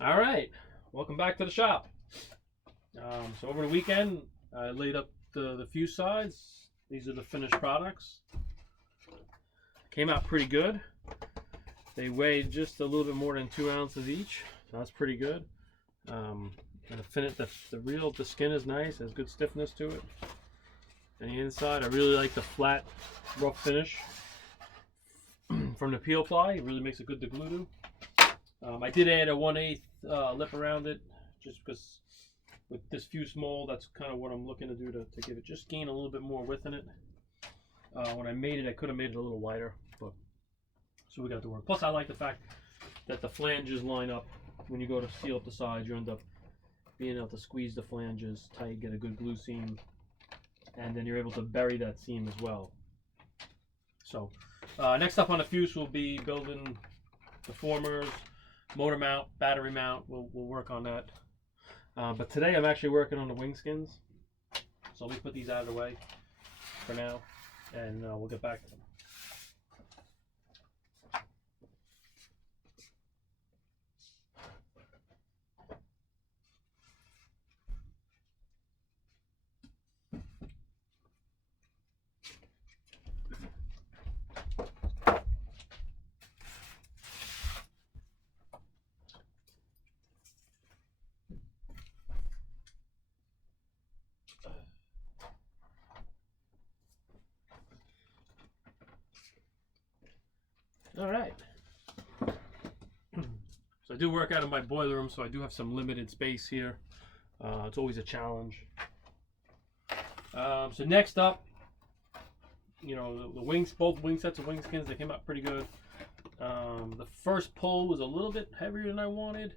All right, welcome back to the shop. So over the weekend, I laid up the fuse sides. These are the finished products. Came out pretty good. They weighed just a little bit more than 2 ounces each, so that's pretty good. And the skin is nice, has good stiffness to it. And the inside, I really like the flat, rough finish from the peel ply. It really makes it good to glue to. I did add a 1/8 lip around it, just because with this fuse mold, that's kind of what I'm looking to do to give it, just gain a little bit more width in it. When I made it, I could have made it a little wider, but so we got to work. Plus, I like the fact that the flanges line up. When you go to seal up the sides, you end up being able to squeeze the flanges tight, get a good glue seam, and then you're able to bury that seam as well. So next up on the fuse, we'll be building the formers, motor mount, battery mount. We'll work on that. But today I'm actually working on the wing skins. So let me put these out of the way for now, and we'll get back to them. All right. So I do work out of my boiler room, so I do have some limited space here. It's always a challenge. So next up, the wings, both wing sets of wing skins, they came out pretty good. The first pull was a little bit heavier than I wanted,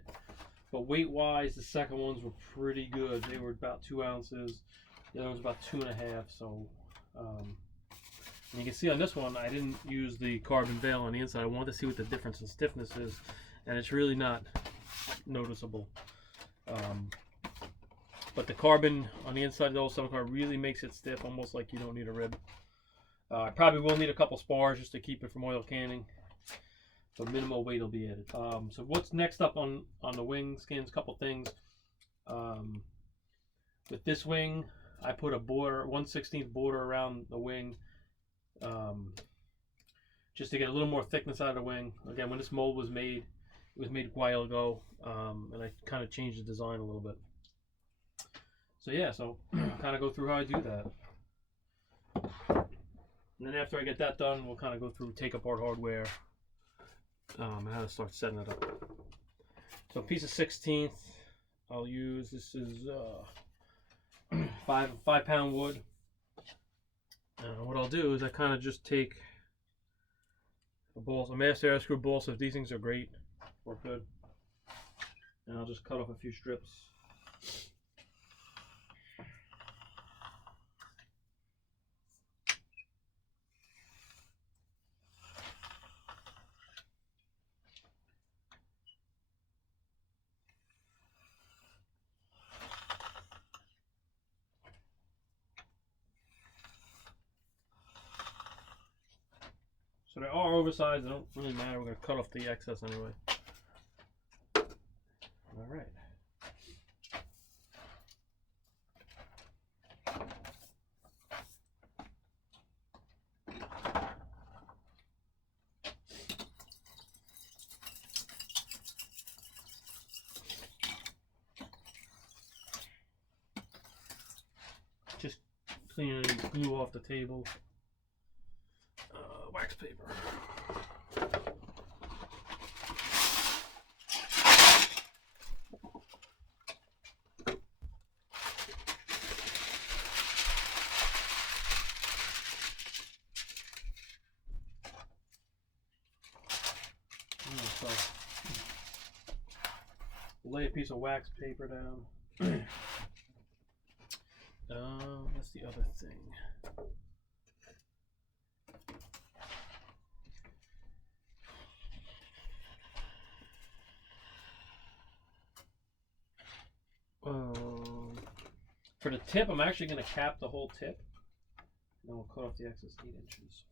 but weight-wise, the second ones were pretty good. They were about 2 ounces. The other one was about 2.5. So you can see on this one, I didn't use the carbon veil on the inside. I wanted to see what the difference in stiffness is, and it's really not noticeable. But the carbon on the inside of the old summer car really makes it stiff, almost like you don't need a rib. I probably will need a couple spars just to keep it from oil canning, but minimal weight will be added. So what's next up on the wing skins? Couple things. With this wing, I put a border, 1/16 border around the wing, just to get a little more thickness out of the wing. Again, when this mold was made, it was made a while ago, and I kind of changed the design a little bit. So yeah, so kind of go through how I do that. And then after I get that done, we'll kind of go through take apart hardware, and how to start setting it up. So a piece of 16th I'll use. This is 5-pound wood. What I'll do is I kind of just take a master air screw ball. So these things are great, work good, and I'll just cut off a few strips. So they are oversized, they don't really matter. We're going to cut off the excess anyway. Alright. Just cleaning the glue off the table. Wax paper. So lay a piece of wax paper down. That's the other thing. For the tip, I'm actually going to cap the whole tip. Then we'll cut off the excess 8 inches.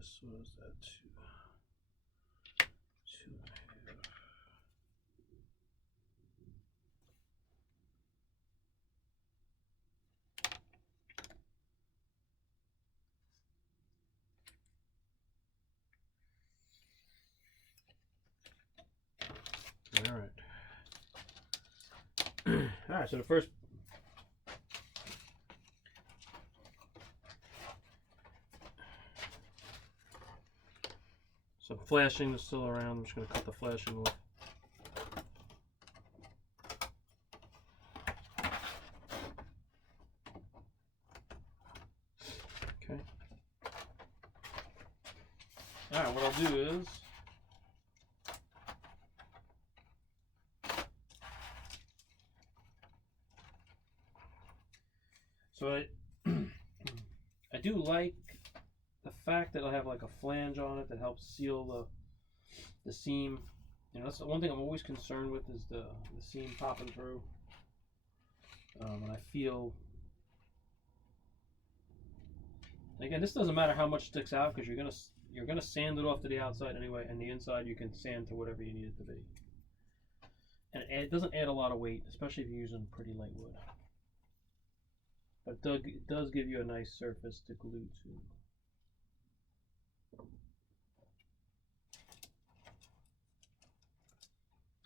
this, what is that, 2.5. All right. All right, so the first flashing is still around. I'm just going to cut the flashing off. Okay. All right, what I'll do is I do like the fact that I have like a flange on it that helps seal the seam. You know, that's the one thing I'm always concerned with is the seam popping through. And I feel, again, this doesn't matter how much sticks out because you're gonna sand it off to the outside anyway, and the inside you can sand to whatever you need it to be. And it doesn't add a lot of weight, especially if you're using pretty light wood. But it does give you a nice surface to glue to.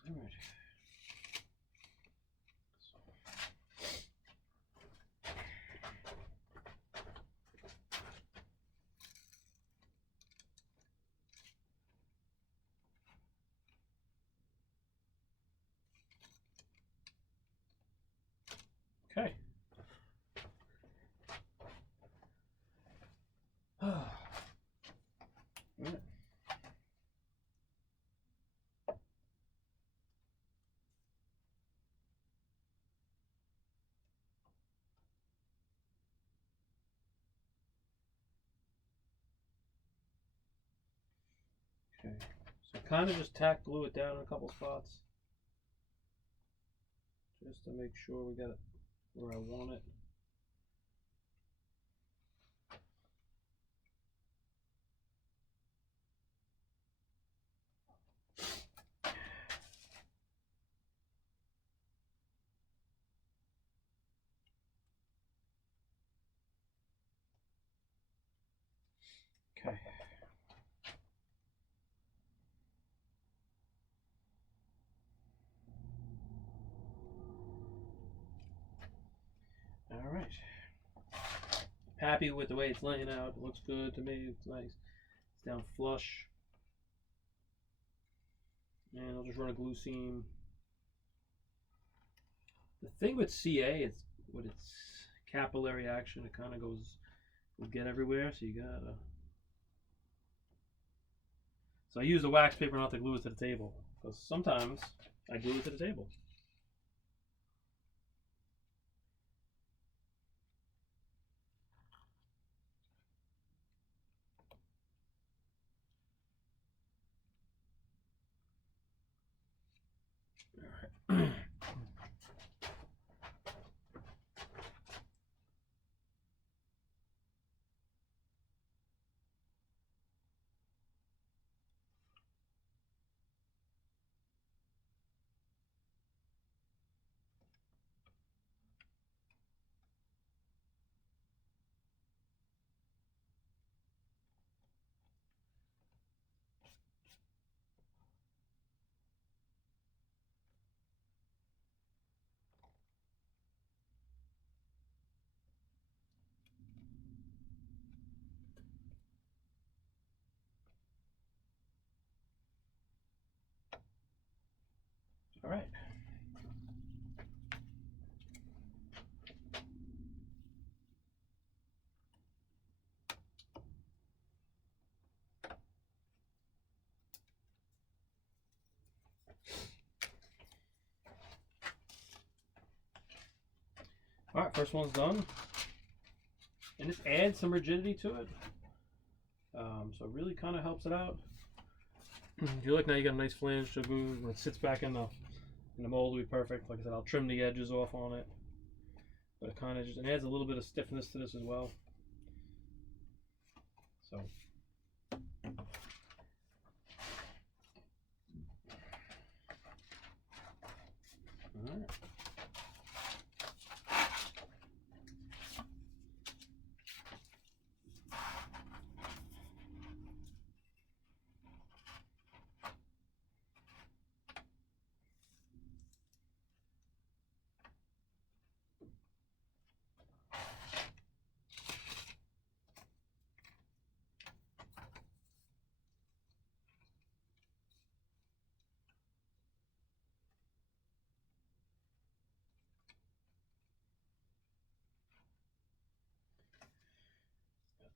All right. Okay. Right. Okay, so kind of just tack glue it down in a couple spots just to make sure we got it where I want it. Okay. All right. Happy with the way it's laying out. It looks good to me. It's nice. It's down flush. And I'll just run a glue seam. The thing with CA, it's with its capillary action, it kind of will get everywhere. So you gotta. So I use the wax paper not to glue it to the table because sometimes I glue it to the table. All right. All right. All right, first one's done. And just add some rigidity to it. So it really kind of helps it out. If you look now, you got a nice flange to move. When it sits back in the mold, will be perfect. Like I said, I'll trim the edges off on it. But it kind of just adds a little bit of stiffness to this as well. So All right.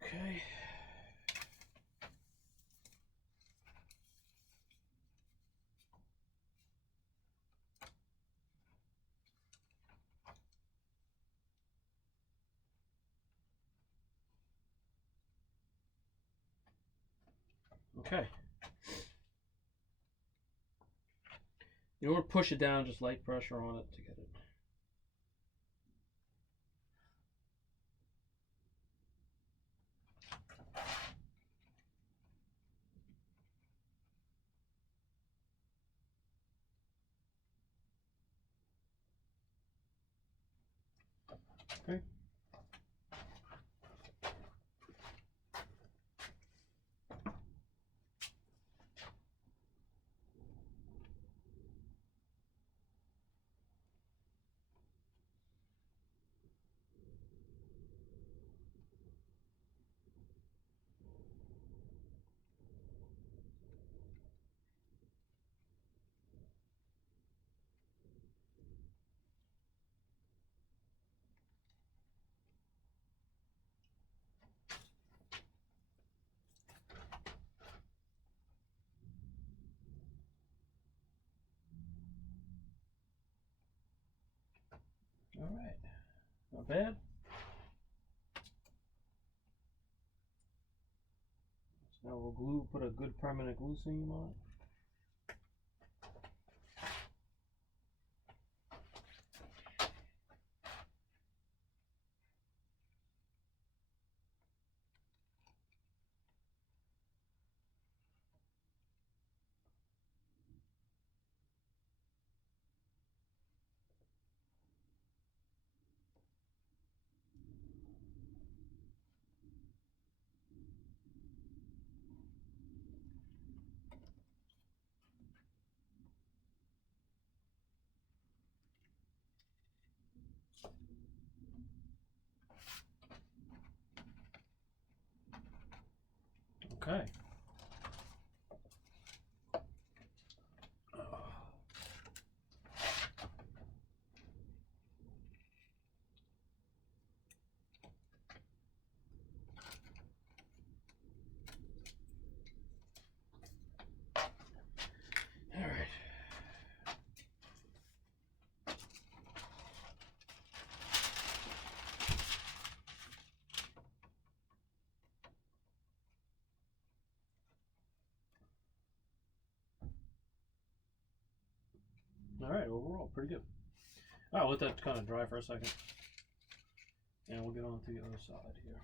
Okay. Okay. You don't want to push it down, just light pressure on it to get it. Okay. All right. Not bad. So now we'll put a good permanent glue seam on it. Okay. All right. All right, overall, pretty good. All right, I'll let that kind of dry for a second. And we'll get on to the other side here.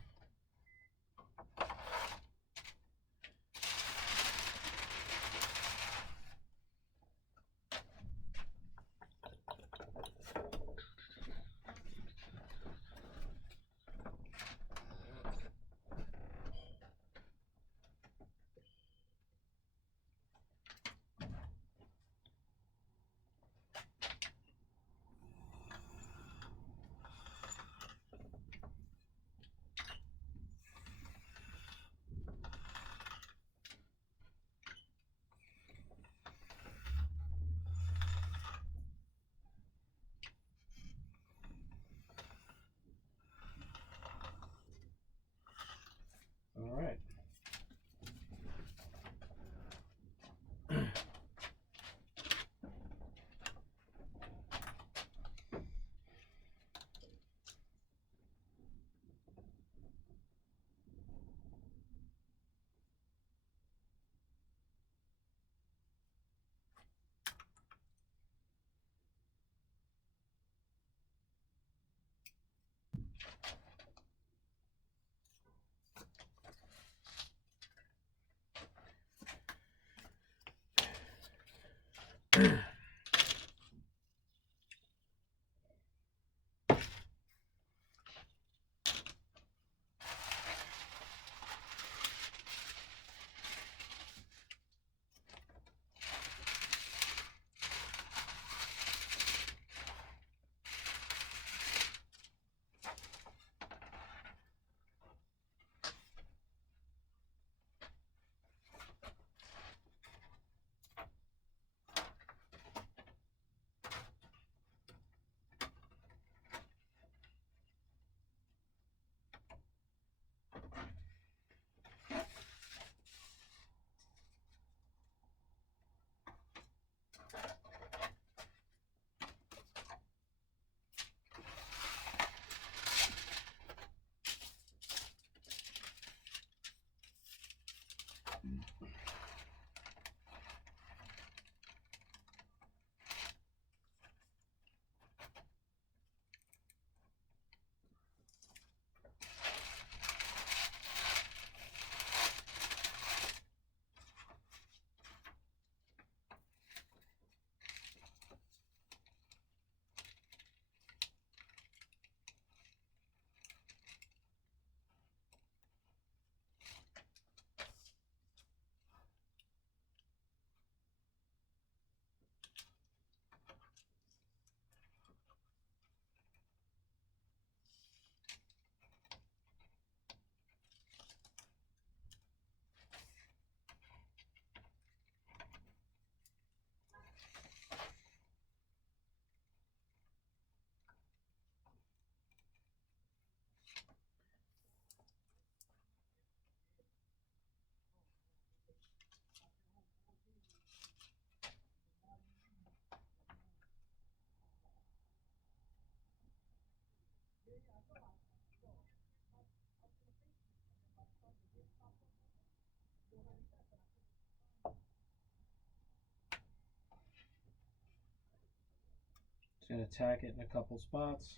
going to tack it in a couple spots.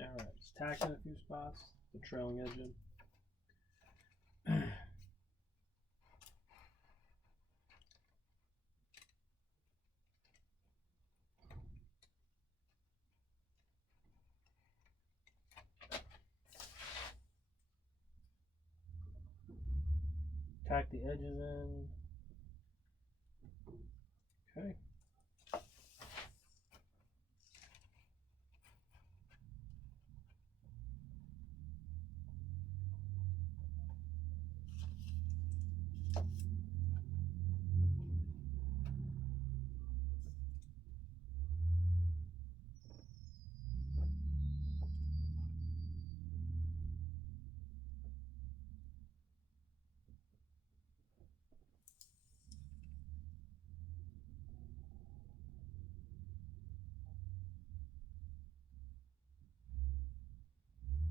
Alright, just tack in a few spots, the trailing edge in. Tack the edges in. Okay.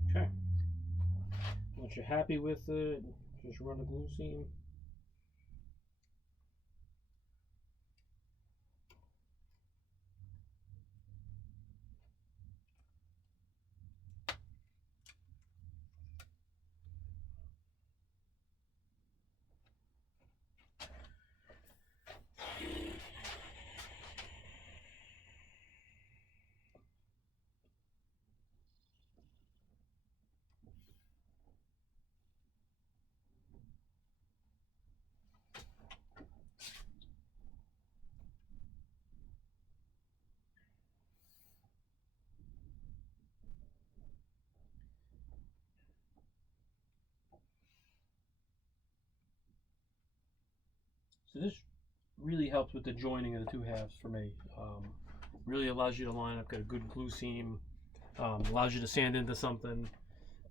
Okay. Once you're happy with it, just run a glue seam. So this really helps with the joining of the two halves for me. Really allows you to line up, get a good glue seam, allows you to sand into something.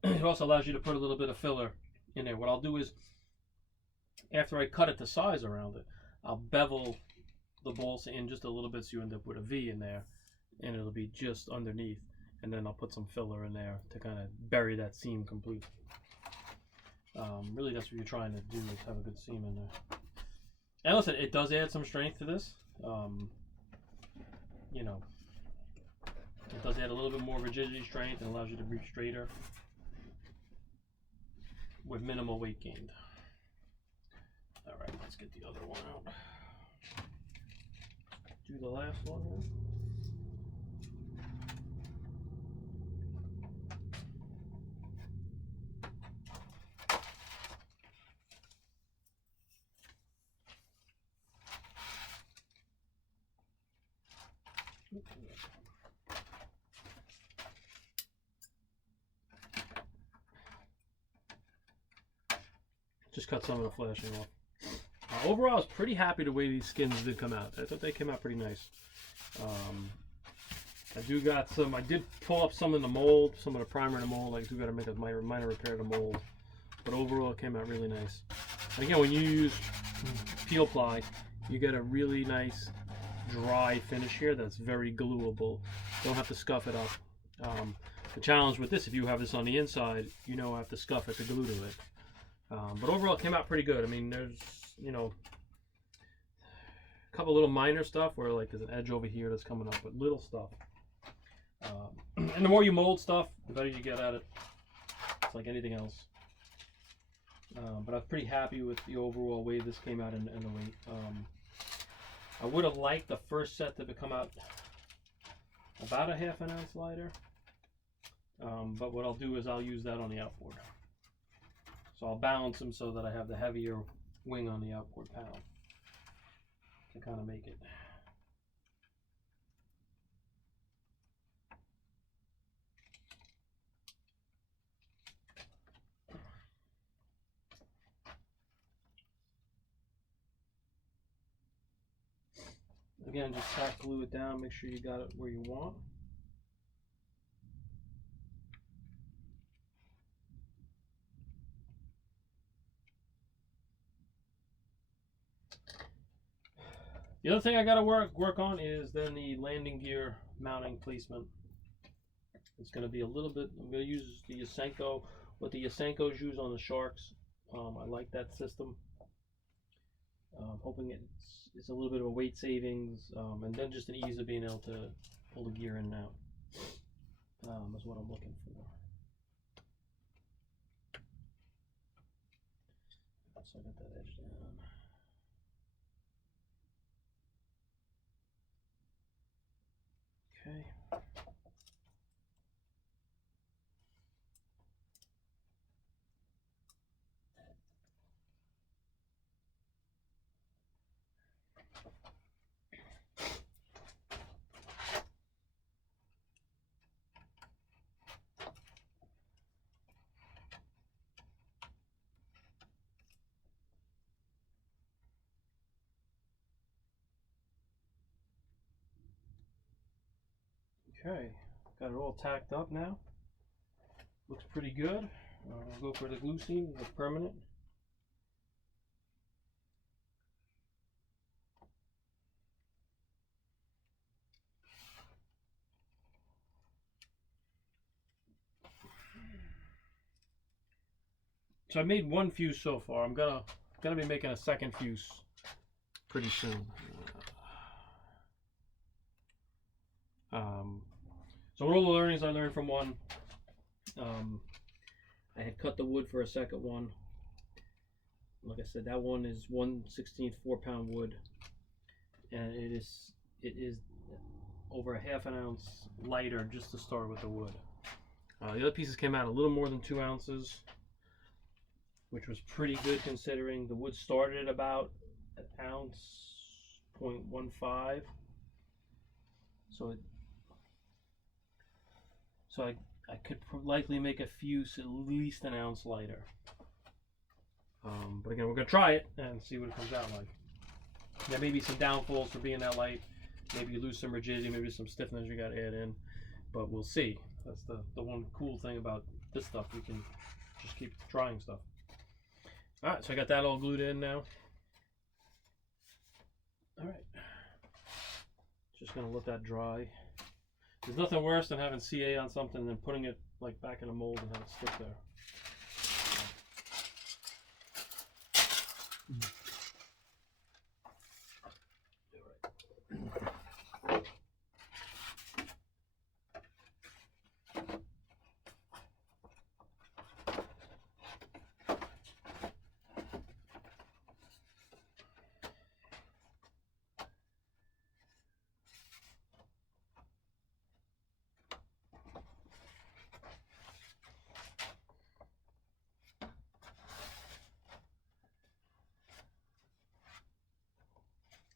It also allows you to put a little bit of filler in there. What I'll do is, after I cut it to size around it, I'll bevel the balsa in just a little bit so you end up with a V in there, and it'll be just underneath. And then I'll put some filler in there to kind of bury that seam completely. Really, that's what you're trying to do, is have a good seam in there. And listen, it does add some strength to this. You know, it does add a little bit more rigidity, strength, and allows you to breathe straighter with minimal weight gained. All right, let's get the other one out. Do the last one here. Just cut some of the flashing off. Overall, I was pretty happy the way these skins did come out. I thought they came out pretty nice. I did pull up some in the mold, some of the primer in the mold. I do got to make a minor repair to the mold. But overall, it came out really nice. Again, when you use peel ply, you get a really nice dry finish here that's very gluable. Don't have to scuff it up. The challenge with this, if you have this on the inside, you know I have to scuff it to glue to it. But overall, it came out pretty good. I mean, there's, you know, a couple little minor stuff where like there's an edge over here that's coming up, but little stuff. And the more you mold stuff, the better you get at it. It's like anything else. But I was pretty happy with the overall way this came out and the weight. I would have liked the first set to come out about a ½ ounce lighter. But what I'll do is I'll use that on the outboard. So I'll balance them so that I have the heavier wing on the outboard panel to kind of make it. Again, just tack glue it down, make sure you got it where you want. The other thing I got to work on is then the landing gear mounting placement. It's going to be a little bit, I'm going to use the Yasenko, what the Yasenkos use on the Sharks. I like that system. Hoping it's a little bit of a weight savings, and then just an ease of being able to pull the gear in and out is what I'm looking for. So I got that edge down. Okay. Okay, got it all tacked up now. Looks pretty good. I'll go for the glue seam, the permanent. So I made one fuse so far. I'm gonna be making a second fuse pretty soon. So with all the learnings I learned from one, I had cut the wood for a second one. Like I said, that one is 1/16 4-pound wood, and it is over a ½ ounce lighter just to start with the wood. The other pieces came out a little more than 2 ounces, which was pretty good considering the wood started at about 1 ounce 0.15. So I could likely make a fuse at least 1 ounce lighter. But again, we're going to try it and see what it comes out like. There may be some downfalls for being that light. Maybe you lose some rigidity, maybe some stiffness you got to add in. But we'll see. That's the one cool thing about this stuff. We can just keep trying stuff. Alright, so I got that all glued in now. Alright. Just going to let that dry. There's nothing worse than having CA on something and then putting it like back in a mold and have it stick there.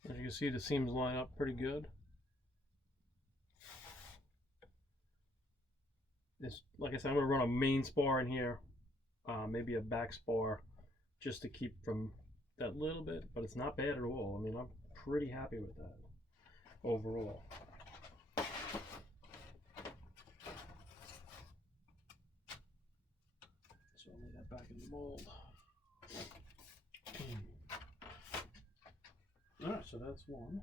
As you can see, the seams line up pretty good. It's, like I said, I'm going to run a main spar in here, maybe a back spar, just to keep from that little bit, but it's not bad at all. I mean, I'm pretty happy with that overall. So I'll lay that back in the mold. Alright, so that's one.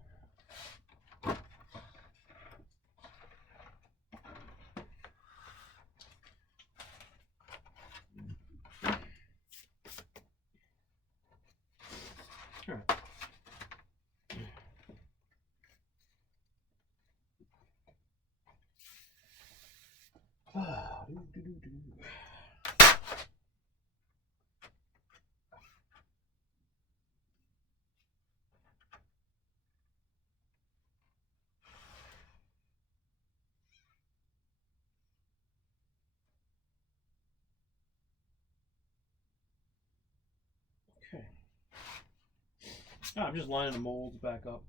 Alright. Okay. I'm just lining the molds back up.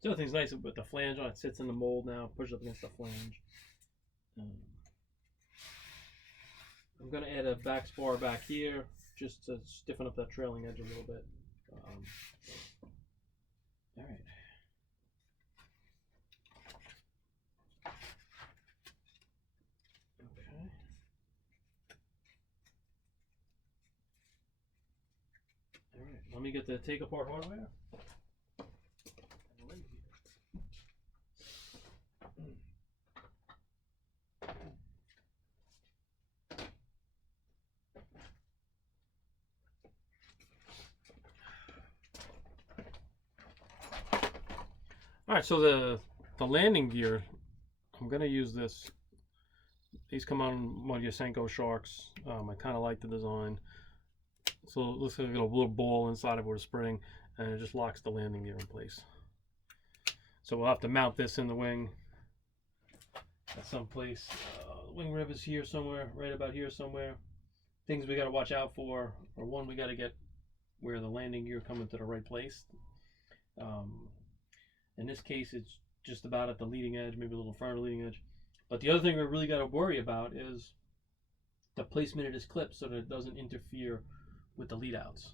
The other thing's nice with the flange on it, sits in the mold now, pushes up against the flange. I'm going to add a back spar back here just to stiffen up that trailing edge a little bit. All right. let me get the take apart hardware. All right, so the landing gear, I'm gonna use this. These come on one of your Senko Sharks. I kind of like the design. So it looks like a little ball inside of it with a spring, and it just locks the landing gear in place. So we'll have to mount this in the wing at some place. The wing rib is here somewhere, right about here somewhere. Things we got to watch out for, or one, we got to get where the landing gear come into the right place. In this case, it's just about at the leading edge, maybe a little further leading edge. But the other thing we really got to worry about is the placement of this clip so that it doesn't interfere with the lead outs.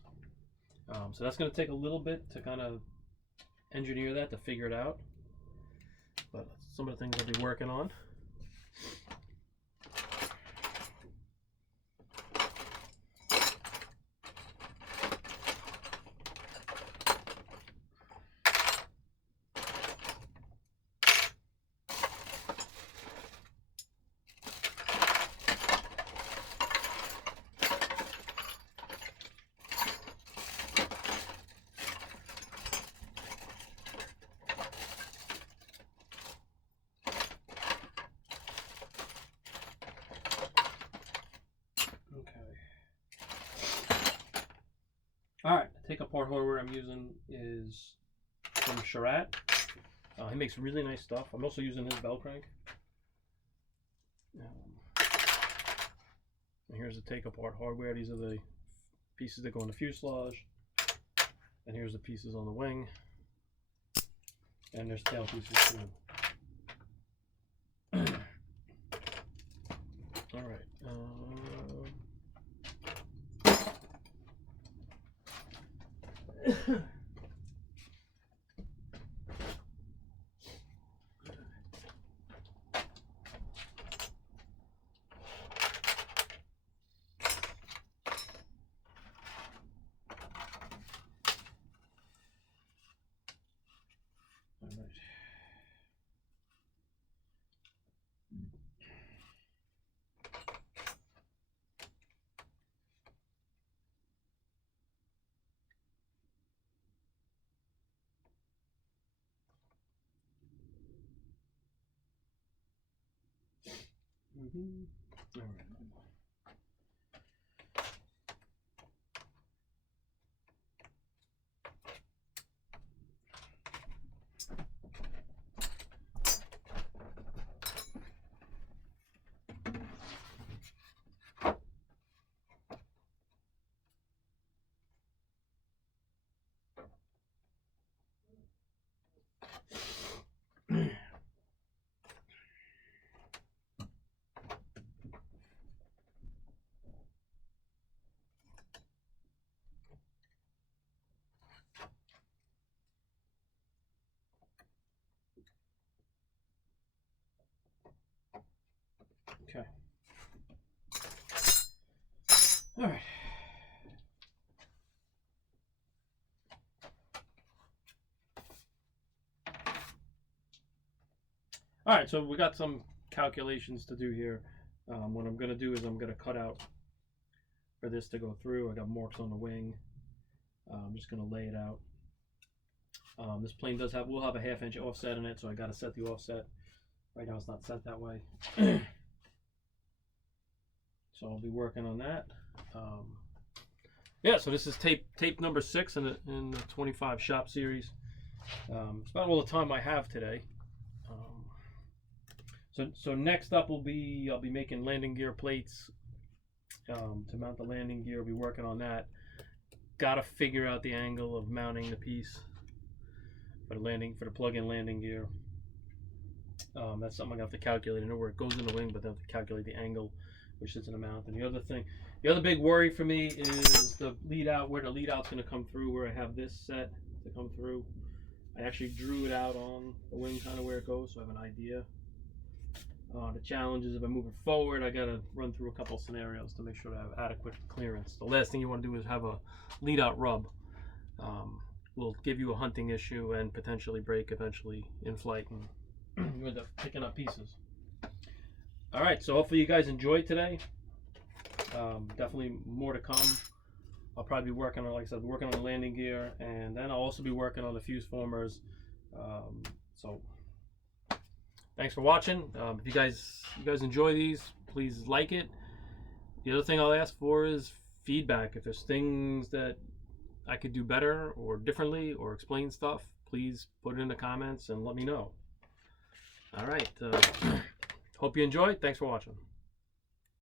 So that's going to take a little bit to kind of engineer that, to figure it out. But some of the things I'll be working on. Alright, the take apart hardware I'm using is from Charat. He makes really nice stuff. I'm also using his bell crank. And here's the take apart hardware. These are the pieces that go in the fuselage. And here's the pieces on the wing. And there's tail pieces too. Alright. All right. Okay. All right. All right, so we got some calculations to do here. What I'm going to do is I'm going to cut out for this to go through. I got marks on the wing. I'm just going to lay it out. This plane will have a 1/2 inch offset in it, so I got to set the offset. Right now it's not set that way. So I'll be working on that. Yeah, so this is tape number 6 in the 25 shop series. It's about all the time I have today. So next up I'll be making landing gear plates to mount the landing gear. I'll be working on that. Got to figure out the angle of mounting the piece for the plug-in landing gear. That's something I have to calculate. I know where it goes in the wing, but I have to calculate the angle which is in the mount. And the other big worry for me is the lead out, where the lead out's going to come through, where I have this set to come through. I actually drew it out on the wing, kind of where it goes, so I have an idea. The challenge is if I move it forward, I got to run through a couple scenarios to make sure I have adequate clearance. The last thing you want to do is have a lead out rub. will give you a hunting issue and potentially break eventually in flight, and you end up picking up pieces. All right, so hopefully you guys enjoyed today. Definitely more to come. I'll probably be working on, like I said, working on landing gear, and then I'll also be working on the fuse formers. So thanks for watching. If you guys enjoy these, please like it. The other thing I'll ask for is feedback. If there's things that I could do better or differently or explain stuff, please put it in the comments and let me know. All right. Hope you enjoyed. Thanks for watching.